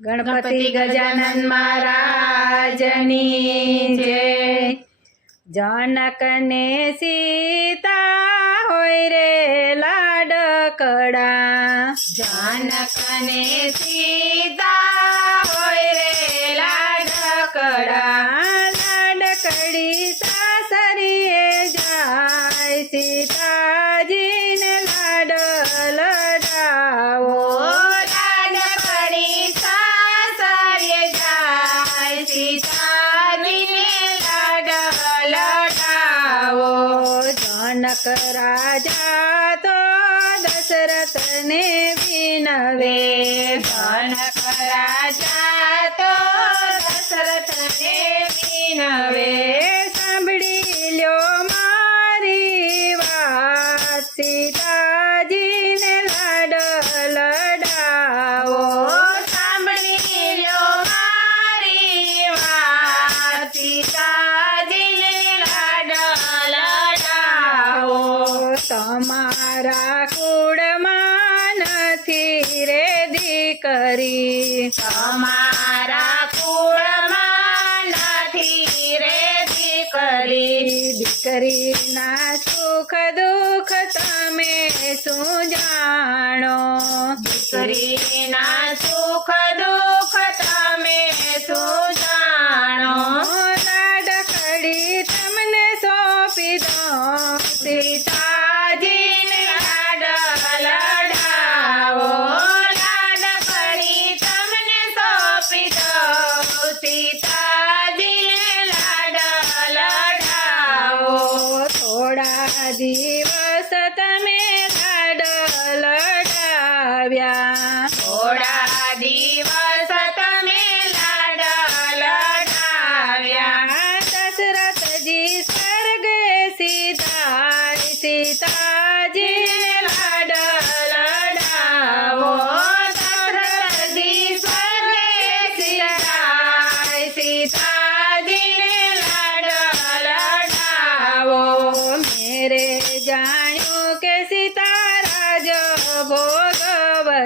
ગણપતિ ગજાનન મહારાજની જય. જનકને સીતા હોય રે લાડકડા. જનકને સીતા जनक राजा तो दशरथ ने विनवे जनक राजा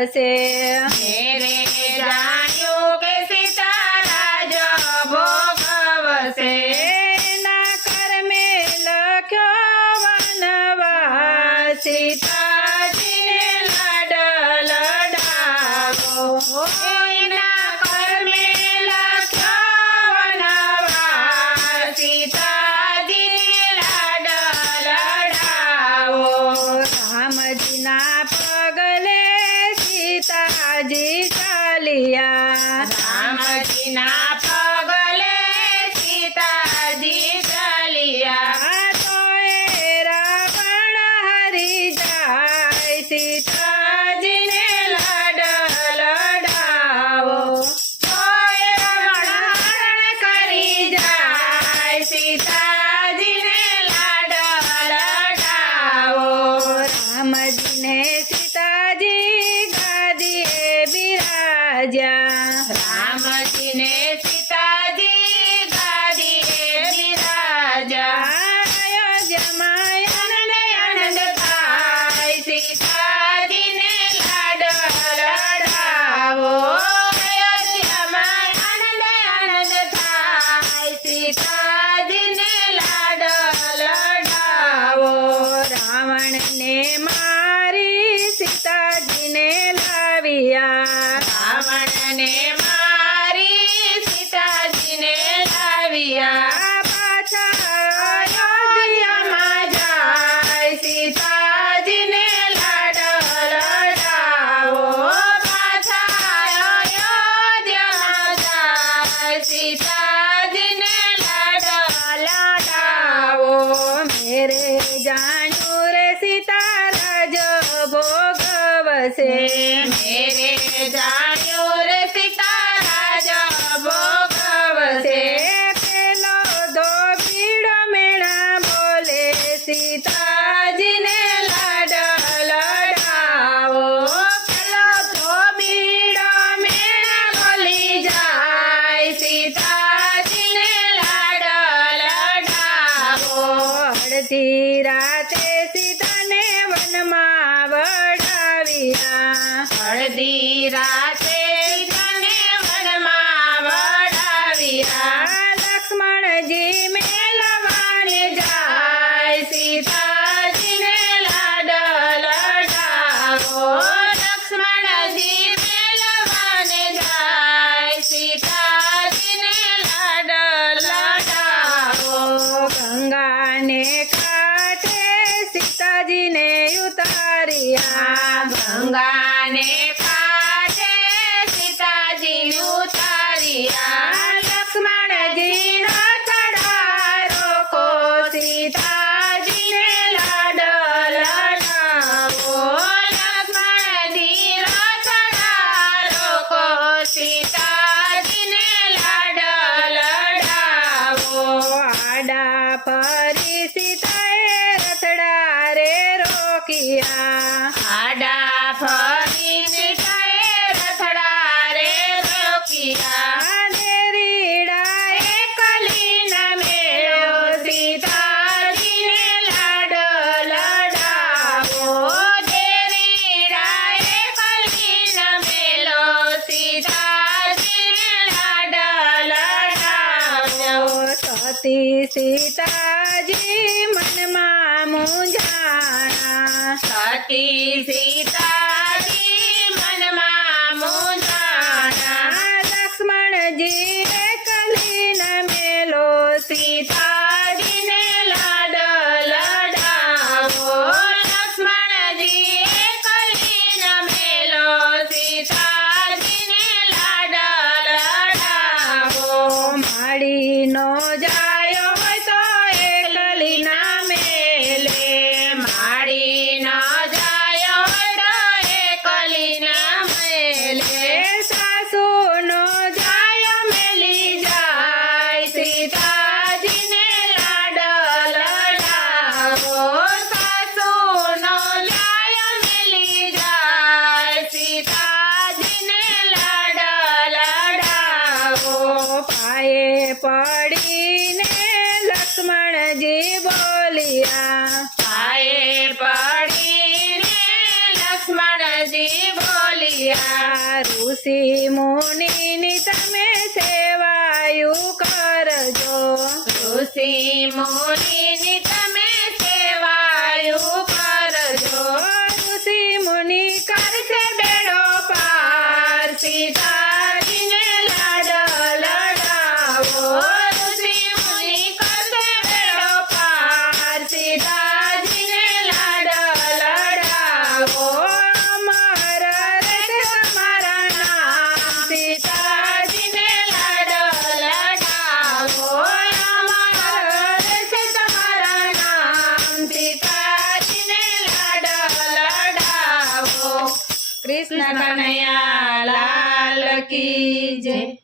આવે છે Namaste. ગંગાને जी सीता जी मन मामू जाना। सखी सी पड़ी ने लक्ष्मण जी बोलिया पाए पड़ी ने लक्ष्मण जी बोलिया ऋषि मुनि ने तमें सेवायु कर जो ऋषि मुनि जय